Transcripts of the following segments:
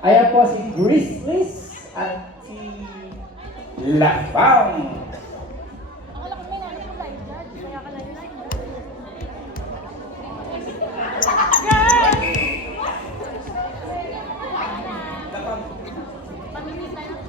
Ayan po si Grizzlies at si Labang. Akala ko may nanay ko live dyan. Kaya ka live dyan. Pamimit tayo ng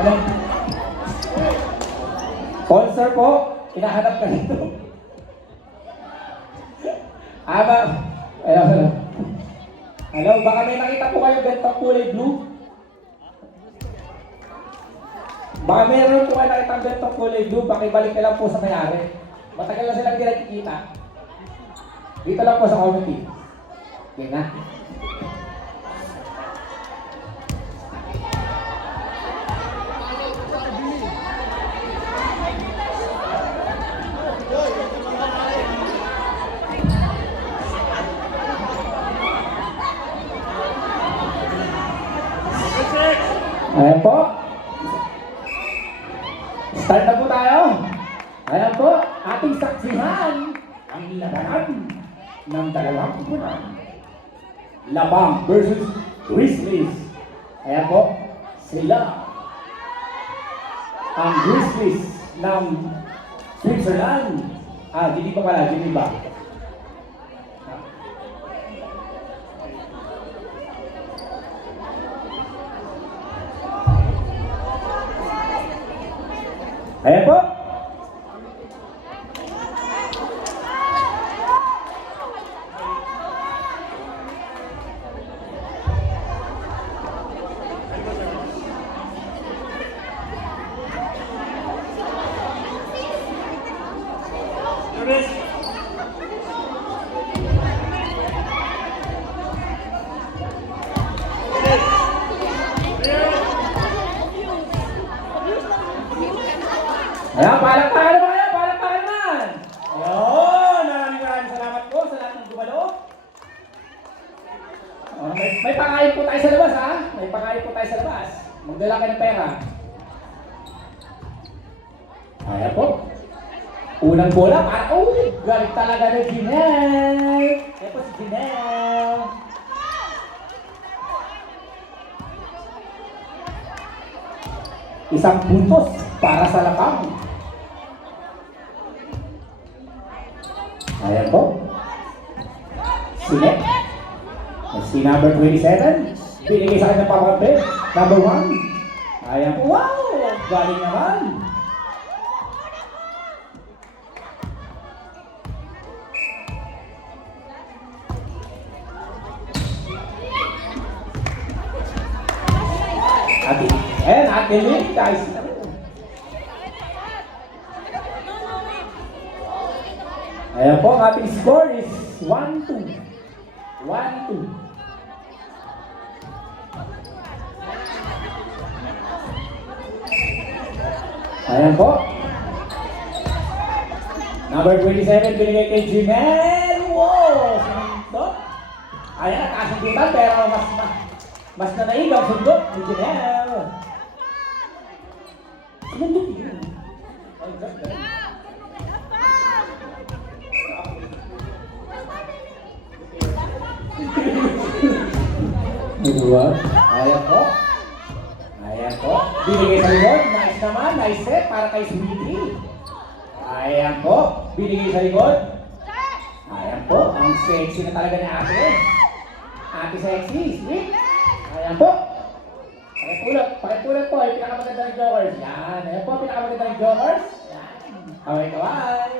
Ano? Sponsor po, hinahanap ka nito. Aba, hello. Hello, baka may nakita po kayo gantong kulay blue? Baka meron po kayo nakita gantong kulay blue, pakibalik na lang po sa may-ari. Matagal na silang di nakikita. Dito lang po sa committee. Okay na. Ayan po. Start na po tayo. Ayan po, ating saksihan ang labanan ng dalawang kupunan. Labang versus Grizzlies. Ayan po, sila ang Grizzlies ng Switzerland. Hindi pa pala, hindi ba? Ayan po. Ayan, palakpakan naman kayo, palakpakan naman! Ayun, maraming salamat po sa lahat ng gumalo. May pangayip po tayo sa labas, ha? May pangayip po tayo sa labas. Magdala kayo ng pera. Ayan po. Unang bola, galing talaga ng Ginel. Ayan po si Ginel. Isang puntos para sa Lapang. Ayan po. Sinet. Si number 27. Binigay sa kanya papapel. Number 1. Ayan po. Wow! Galing naman. Ate Lynn, guys. Ayan po, ang ating score is 1-2. 1-2. Ayan po. Number 27, binigay kay Jimel. Wow! Sundot. Ayan, nakasundutan, pero mas nanaig ang sundot ni Jimel. Sundot yun. Ay, ganda. Dua. Ayan po. Ayan po. Binigay sa likod. Nice naman. Nice set para kay Sweetie. Ayan po. Binigay sa likod. Ayan po. Ang sexy na talaga ni ate. Ate sexy. Sweet. Ayan po. Pakipulot. Pakipulot po. Yung pinakamaganda ng Jokers. Yan. Ayan po. Pinakamaganda ng Jokers. Yan. Kaway-kaway.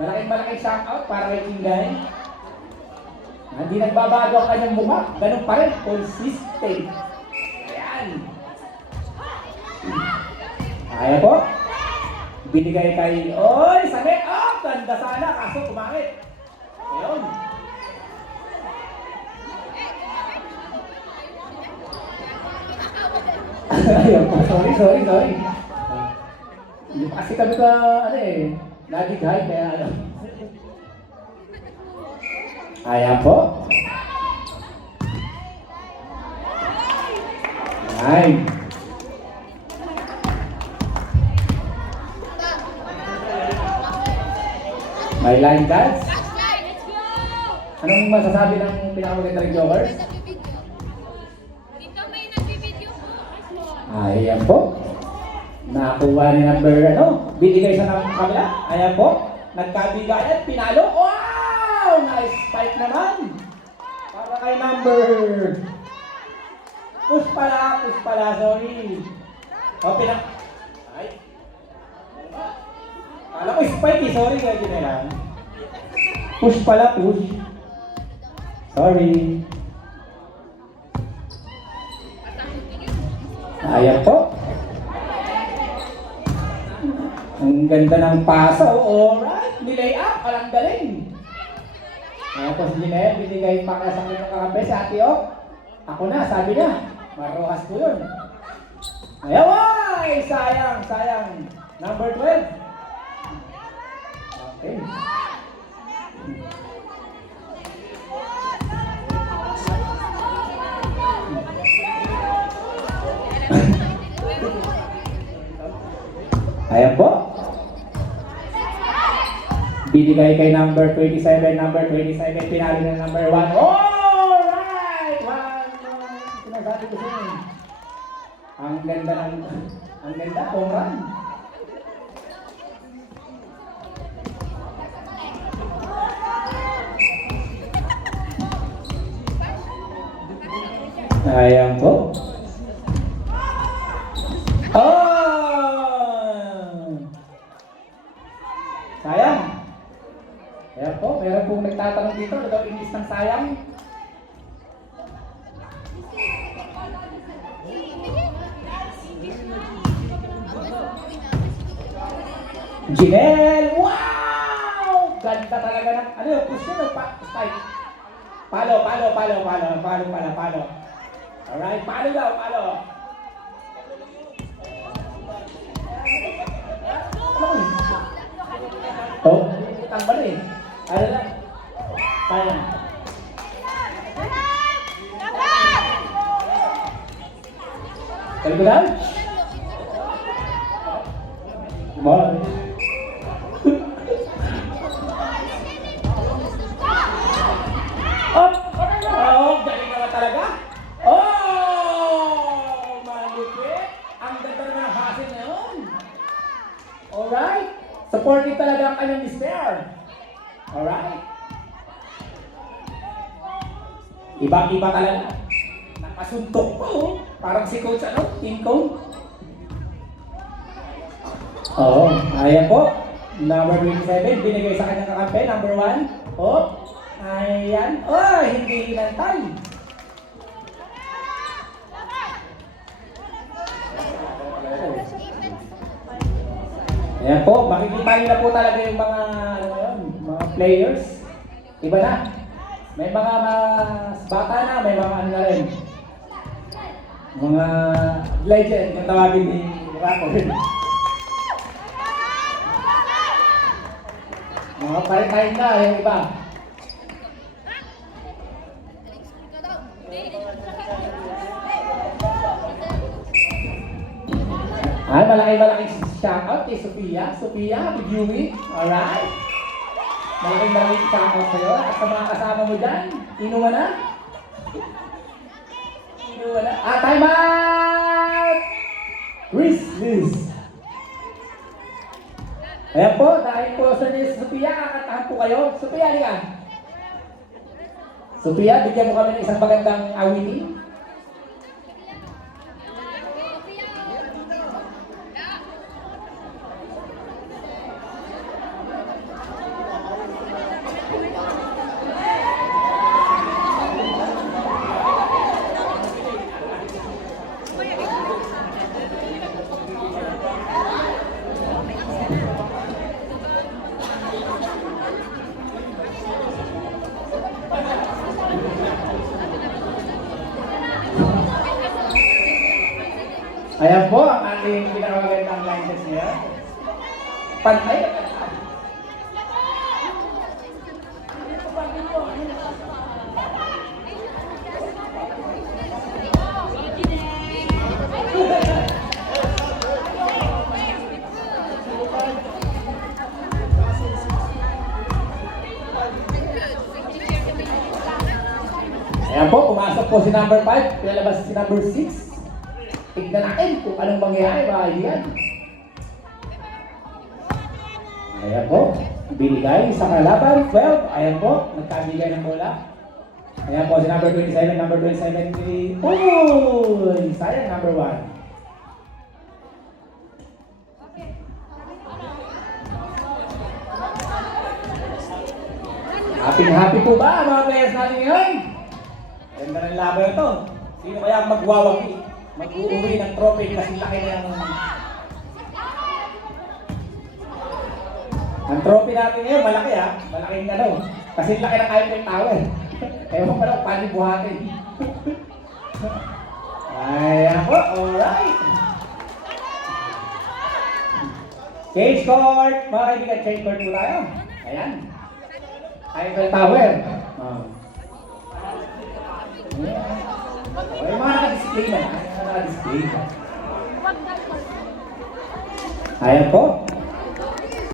Malaking shout out para kay Chinggay. Hindi nagbabago ang kanyang mukha. Ganun pa rin. Consistent. Ayan. Ayan po. Binigay kay... Oy! Sakit! Oh! Ganda sana. Kaso kumangit. Ayun. Ayun po. Sorry. Kasi kami ka... Ano eh. Nagigay. Kaya ano. Ayan po. Ayan. May line dance. Anong masasabi ng pinakamagandang Jokers? Dito may nagbibideo po. Ayan po. Nakuha ni number binigay sa kabila. Ayan po. Nagkabigayan, pinalo. Wow! Nice spike naman. Para kay number. Push pala, sorry. O, ay. Kala ko spike eh, sorry kaya lang. Push pala, push. Sorry. Ayan po. Ang ganda ng paso. Alright. Nilay up. Alang galing. Tapos Ginel, binigay pa ka sa kanyang kakampi sa Ate Ok. Ako na, sabi niya. Maruhas ko yun. Ayaway! Sayang. Number 12. Okay. Ayan po. Binigay kay number 27, pinali ng number 1. Alright! Sinasabi ko siya eh. Ang ganda, home run. Ayan po. Sayang. Ayan po, meron pong nagtatanong dito, ano daw inis ng sayang? Ginel! Wow! Ganda talaga ng, ano yung push yun, spike. Palo. Alright, palo daw. Oh, tambal eh. Ano lang? Sayang. Kalbulan? Ball. Up! Oh, galing naman talaga. Oh, malupit. Ang ganda naman ng hasil na yun. Alright. Supportive talaga ang kanyang mister. Alright. Iba-iba talaga. Nakasuntok po. Parang si Coach Team Coach. Oo, ayan po. Number 27, binigay sa kanyang kakampi. Number 1. Oh, ayan. Oh, hindi inantay. Ayan po, makikita nyo na po talaga yung mga players. Iba na. May mga mas bata na, may mga ano na rin. Mga legend, yung tawagin ni Rako. Mga paritime na, yung iba. Malaking shoutout kay Sophia. Sophia, viewing. Alright. Malaking shoutout sa'yo. At sa mga kasama mo dyan, inuman na. Time out! Riz. Ayan po, dahil po sa ni Sophia, kakantahan po kayo. Sophia, halika. Sophia, bigyan mo kami ng isang magandang awitin. Ayan po ang ating pinakamagandang line test niya. Pantay. Ayan po, pumasok po si number 5, pinalabas si number 6. Tignan natin kung anong mangyayari, mga kaibigan. Ayan po, binigay sa kalaban, 12. Ayan po, nagkabigay ng bola. Ayan po, si number 27, number 27. Oh, sayang number 1. Happy po ba mga players natin ngayon? Ganda ng laban ito. Sino kaya ang magwawagi? Mag-uuwi ng trophy kasi laki na yung... Ang trophy natin ngayon, malaki ha. Malaking ano. Kasi laki ng Eiffel Tower. Ewan pa lang, paano buhatin? Ayan po, alright. Change court. Mga kaibigan, change court po tayo. Ayan. Eiffel Tower. Oh. Okay, mga naka-display na. Naka-display. Ayan po.